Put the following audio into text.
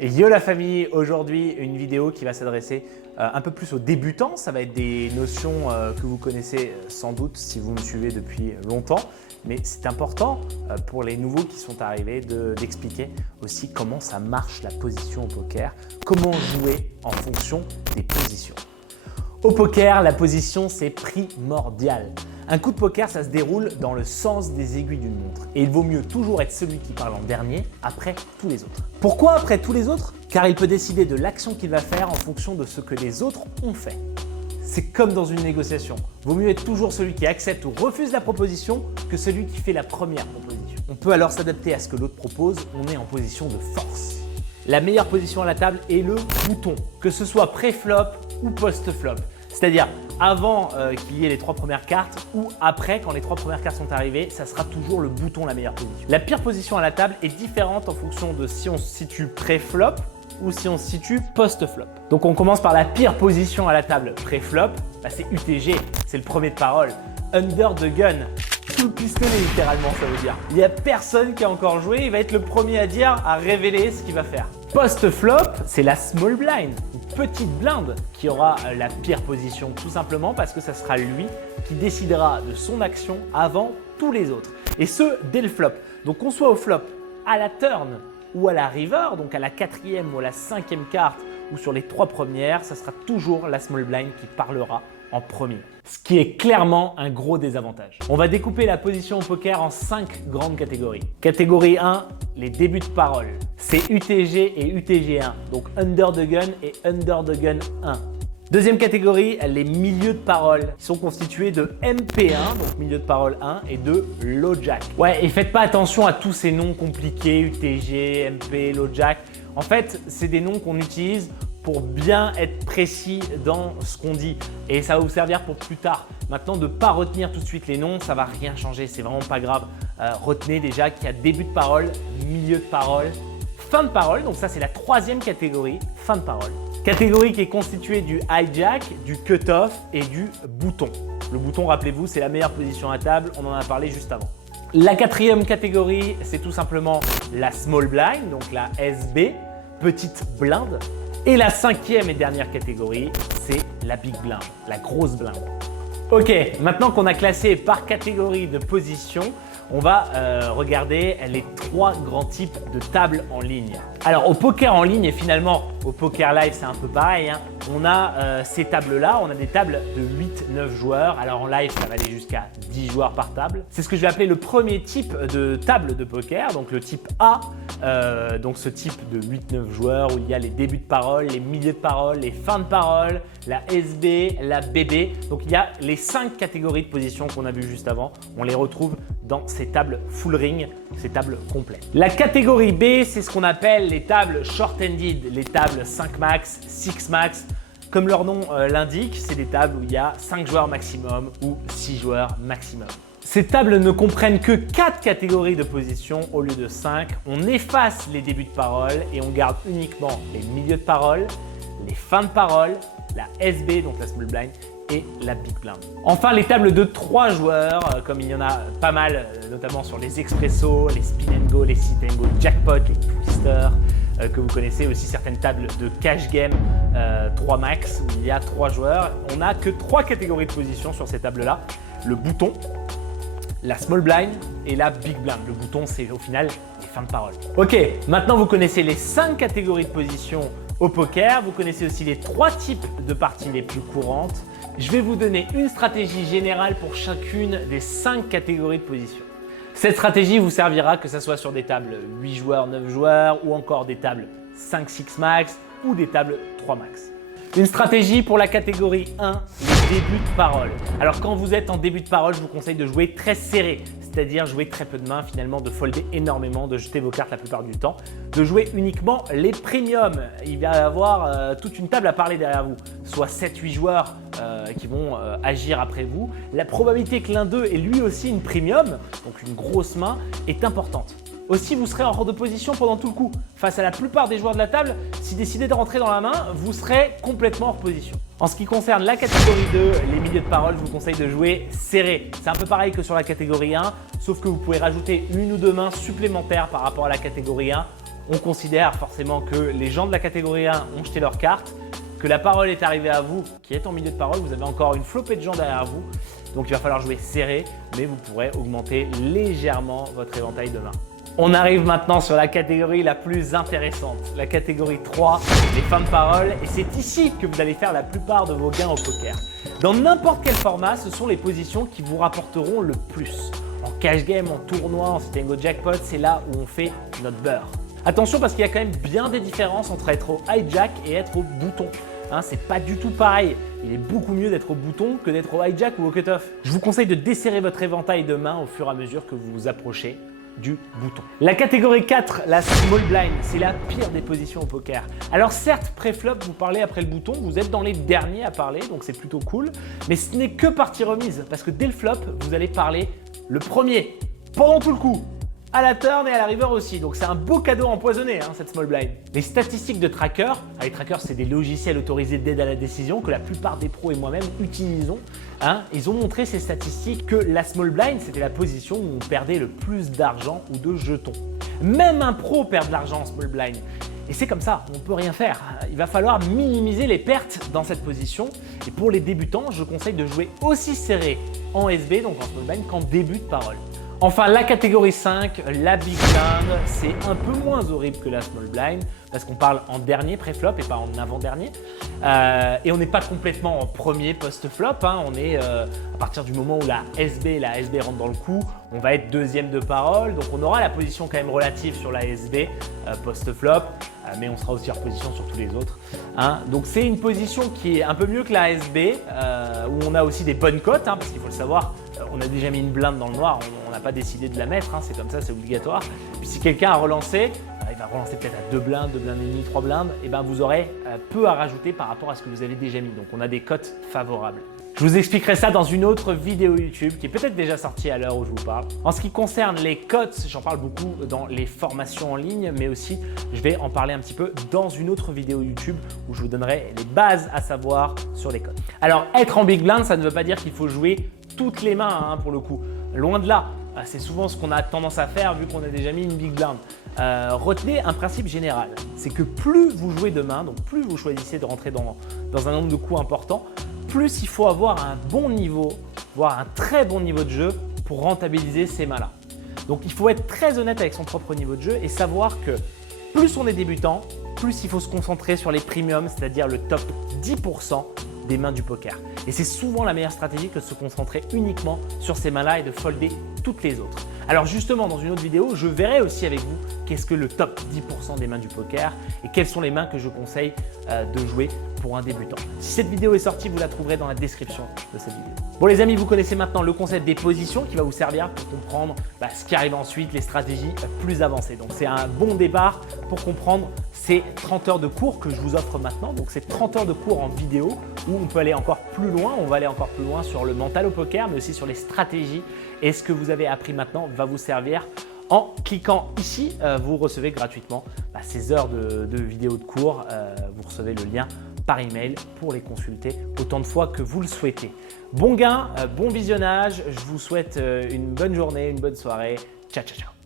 Yo la famille, aujourd'hui une vidéo qui va s'adresser un peu plus aux débutants. Ça va être des notions que vous connaissez sans doute si vous me suivez depuis longtemps. Mais c'est important pour les nouveaux qui sont arrivés d'expliquer aussi comment ça marche la position au poker, comment jouer en fonction des positions. Au poker, la position c'est primordial. Un coup de poker, ça se déroule dans le sens des aiguilles d'une montre. Et il vaut mieux toujours être celui qui parle en dernier après tous les autres. Pourquoi après tous les autres? Car il peut décider de l'action qu'il va faire en fonction de ce que les autres ont fait. C'est comme dans une négociation. Vaut mieux être toujours celui qui accepte ou refuse la proposition que celui qui fait la première proposition. On peut alors s'adapter à ce que l'autre propose, on est en position de force. La meilleure position à la table est le bouton, que ce soit pré-flop ou post-flop. C'est-à-dire avant qu'il y ait les trois premières cartes ou après quand les trois premières cartes sont arrivées, ça sera toujours le bouton la meilleure position. La pire position à la table est différente en fonction de si on se situe pré-flop ou si on se situe post-flop. Donc on commence par la pire position à la table pré-flop, c'est UTG, c'est le premier de parole. Under the gun, sous le pistolet littéralement ça veut dire. Il n'y a personne qui a encore joué, il va être le premier à dire, à révéler ce qu'il va faire. Post-flop, c'est la small blind, une petite blinde qui aura la pire position tout simplement parce que ça sera lui qui décidera de son action avant tous les autres. Et ce, dès le flop. Donc qu'on soit au flop, à la turn ou à la river, donc à la quatrième ou à la cinquième carte ou sur les trois premières, ça sera toujours la small blind qui parlera en premier. Ce qui est clairement un gros désavantage. On va découper la position au poker en 5 grandes catégories. Catégorie 1, les débuts de parole. C'est UTG et UTG1, donc Under the Gun et Under the Gun 1. Deuxième catégorie, les milieux de parole qui sont constitués de MP1, donc milieu de parole 1, et de Low Jack. Ouais, et faites pas attention à tous ces noms compliqués, UTG, MP, Low Jack. En fait, c'est des noms qu'on utilise pour bien être précis dans ce qu'on dit et ça va vous servir pour plus tard. Maintenant, de ne pas retenir tout de suite les noms, ça ne va rien changer, c'est vraiment pas grave. Retenez déjà qu'il y a début de parole, milieu de parole, fin de parole, donc ça c'est la troisième catégorie, fin de parole. Catégorie qui est constituée du hijack, du cut-off et du bouton. Le bouton, rappelez-vous, c'est la meilleure position à table, on en a parlé juste avant. La quatrième catégorie, c'est tout simplement la small blind, donc la SB, petite blinde. Et la cinquième et dernière catégorie, c'est la big blind, la grosse blinde. Ok, maintenant qu'on a classé par catégorie de position, on va regarder les trois grands types de tables en ligne. Alors au poker en ligne et finalement au poker live c'est un peu pareil, hein. On a ces tables-là, on a des tables de 8-9 joueurs. Alors en live ça va aller jusqu'à 10 joueurs par table. C'est ce que je vais appeler le premier type de table de poker, donc le type A. Donc ce type de 8-9 joueurs où il y a les débuts de parole, les milieux de parole, les fins de parole, la SB, la BB. Donc il y a les 5 catégories de position qu'on a vues juste avant. On les retrouve dans ces tables full ring, ces tables complètes. La catégorie B, c'est ce qu'on appelle les tables short-ended, les tables 5 max, 6 max. Comme leur nom l'indique, c'est des tables où il y a 5 joueurs maximum ou 6 joueurs maximum. Ces tables ne comprennent que 4 catégories de position au lieu de 5. On efface les débuts de parole et on garde uniquement les milieux de parole, les fins de parole, la SB, donc la small blind, et la big blind. Enfin, les tables de 3 joueurs, comme il y en a pas mal, notamment sur les expressos, les spin and go, les sit and go, jackpot, les twisters, que vous connaissez, aussi certaines tables de cash game 3 max, où il y a 3 joueurs. On n'a que 3 catégories de position sur ces tables-là. Le bouton, la small blind et la big blind. Le bouton, c'est au final les fins de parole. Ok, maintenant vous connaissez les 5 catégories de position au poker. Vous connaissez aussi les 3 types de parties les plus courantes. Je vais vous donner une stratégie générale pour chacune des 5 catégories de position. Cette stratégie vous servira que ce soit sur des tables 8 joueurs, 9 joueurs ou encore des tables 5-6 max ou des tables 3 max. Une stratégie pour la catégorie 1, les débuts de parole. Alors quand vous êtes en début de parole, je vous conseille de jouer très serré, c'est-à-dire jouer très peu de mains finalement, de folder énormément, de jeter vos cartes la plupart du temps, de jouer uniquement les premiums. Il va y avoir toute une table à parler derrière vous, soit 7-8 joueurs qui vont agir après vous. La probabilité que l'un d'eux ait lui aussi une premium, donc une grosse main, est importante. Aussi, vous serez hors de position pendant tout le coup. Face à la plupart des joueurs de la table, si décidez de rentrer dans la main, vous serez complètement hors position. En ce qui concerne la catégorie 2, les milieux de parole, je vous conseille de jouer serré. C'est un peu pareil que sur la catégorie 1, sauf que vous pouvez rajouter une ou deux mains supplémentaires par rapport à la catégorie 1 on considère forcément que les gens de la catégorie 1 ont jeté leurs cartes, que la parole est arrivée à vous, qui êtes en milieu de parole, vous avez encore une flopée de gens derrière vous, donc il va falloir jouer serré, mais vous pourrez augmenter légèrement votre éventail de main. On arrive maintenant sur la catégorie la plus intéressante, la catégorie 3, les fins de parole, et c'est ici que vous allez faire la plupart de vos gains au poker. Dans n'importe quel format, ce sont les positions qui vous rapporteront le plus. En cash game, en tournoi, en sit and go jackpot, c'est là où on fait notre beurre. Attention parce qu'il y a quand même bien des différences entre être au hijack et être au bouton. C'est pas du tout pareil. Il est beaucoup mieux d'être au bouton que d'être au hijack ou au cutoff. Je vous conseille de desserrer votre éventail de main au fur et à mesure que vous vous approchez du bouton. La catégorie 4, la small blind, c'est la pire des positions au poker. Alors certes, pré-flop, vous parlez après le bouton, vous êtes dans les derniers à parler, donc c'est plutôt cool, mais ce n'est que partie remise, parce que dès le flop, vous allez parler le premier, pendant tout le coup, à la turn et à la river aussi, donc c'est un beau cadeau empoisonné cette small blind. Les statistiques de trackers, les trackers c'est des logiciels autorisés d'aide à la décision que la plupart des pros et moi-même utilisons. Ils ont montré ces statistiques que la small blind c'était la position où on perdait le plus d'argent ou de jetons. Même un pro perd de l'argent en small blind. Et c'est comme ça, on ne peut rien faire. Il va falloir minimiser les pertes dans cette position. Et pour les débutants, je conseille de jouer aussi serré en SB, donc en small blind, qu'en début de parole. Enfin, la catégorie 5, la big blind, c'est un peu moins horrible que la small blind parce qu'on parle en dernier pré-flop et pas en avant-dernier. Et on n'est pas complètement en premier post-flop. On est à partir du moment où la SB rentre dans le coup, on va être deuxième de parole. Donc on aura la position quand même relative sur la SB post-flop, mais on sera aussi en position sur tous les autres. Donc c'est une position qui est un peu mieux que la SB, où on a aussi des bonnes cotes, parce qu'il faut le savoir, on a déjà mis une blinde dans le noir, on n'a pas décidé de la mettre, c'est comme ça, c'est obligatoire. Puis si quelqu'un a relancé, il va relancer peut-être à 2 blindes, 2 blindes et demi, 3 blindes, et vous aurez peu à rajouter par rapport à ce que vous avez déjà mis. Donc on a des cotes favorables. Je vous expliquerai ça dans une autre vidéo YouTube qui est peut-être déjà sortie à l'heure où je vous parle. En ce qui concerne les cotes, j'en parle beaucoup dans les formations en ligne, mais aussi je vais en parler un petit peu dans une autre vidéo YouTube où je vous donnerai les bases à savoir sur les cotes. Alors être en big blind, ça ne veut pas dire qu'il faut jouer toutes les mains pour le coup. Loin de là. C'est souvent ce qu'on a tendance à faire vu qu'on a déjà mis une big blind. Retenez un principe général, c'est que plus vous jouez de mains, donc plus vous choisissez de rentrer dans un nombre de coups important, plus il faut avoir un bon niveau, voire un très bon niveau de jeu pour rentabiliser ces mains-là. Donc il faut être très honnête avec son propre niveau de jeu et savoir que plus on est débutant, plus il faut se concentrer sur les premiums, c'est-à-dire le top 10% des mains du poker. Et c'est souvent la meilleure stratégie que de se concentrer uniquement sur ces mains-là et de folder toutes les autres. Alors justement, dans une autre vidéo, je verrai aussi avec vous qu'est-ce que le top 10% des mains du poker et quelles sont les mains que je conseille de jouer pour un débutant. Si cette vidéo est sortie, vous la trouverez dans la description de cette vidéo. Bon les amis, vous connaissez maintenant le concept des positions qui va vous servir pour comprendre ce qui arrive ensuite, les stratégies plus avancées. Donc c'est un bon départ pour comprendre ces 30 heures de cours que je vous offre maintenant. Donc c'est 30 heures de cours en vidéo où on peut aller encore plus loin. On va aller encore plus loin sur le mental au poker, mais aussi sur les stratégies. Et ce que vous avez appris maintenant va vous servir. En cliquant ici, vous recevez gratuitement ces heures de vidéos de cours. Vous recevez le lien par email pour les consulter autant de fois que vous le souhaitez. Bon gain, bon visionnage. Je vous souhaite une bonne journée, une bonne soirée. Ciao, ciao, ciao.